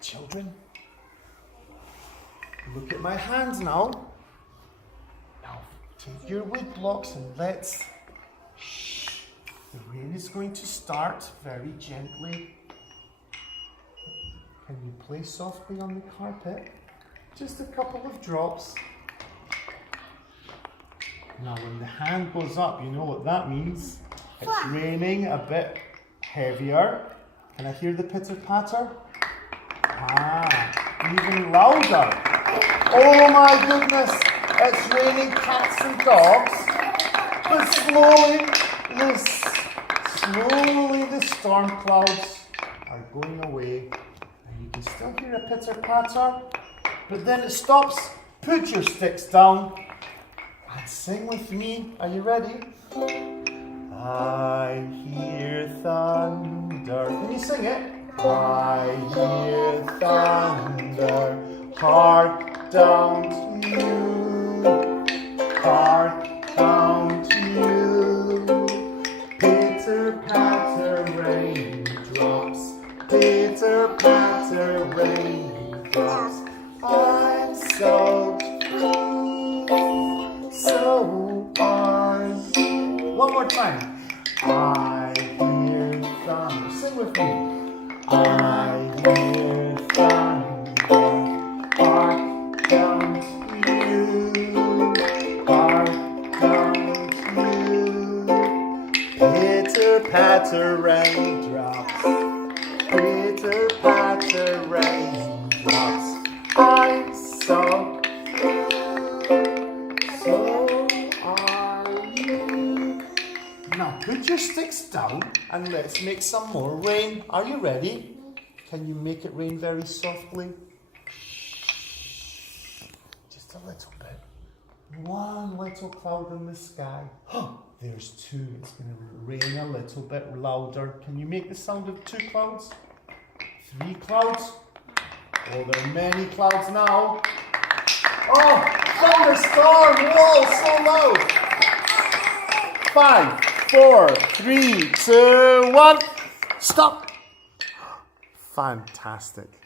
Children, look at my hands now. Now, take your wood blocks and let's... Shh. The rain is going to start very gently. Can you play softly on the carpet? Just a couple of drops. Now, when the hand goes up, you know what that means. It's raining a bit heavier. Can I hear the pitter-patter? Ah, even louder. Oh my goodness, it's raining cats and dogs. But slowly the storm clouds are going away. And you can still hear a pitter-patter. But then it stops. Put your sticks down and sing with me. Are you ready? I hear thunder. Can you sing it? I hear thunder, hark down to you, hark down to you. Pitter patter raindrops, pitter patter raindrops. I'm so blue, so are you. One more time. I hear thunder. Sing with me. I hear thunder, hark down to you, hark down to you. Pitter patter raindrops, pitter patter raindrops. I'm so blue, so are you. Now put your sticks down and let's make some more rain. Are you ready? Can you make it rain very softly? Just a little bit. One little cloud in the sky. There's two. It's going to rain a little bit louder. Can you make the sound of 2 clouds? 3 clouds? Oh, there are many clouds now. Oh, thunderstorm! Whoa, so loud! 5, 4, 3, 2, 1. Stop! Fantastic.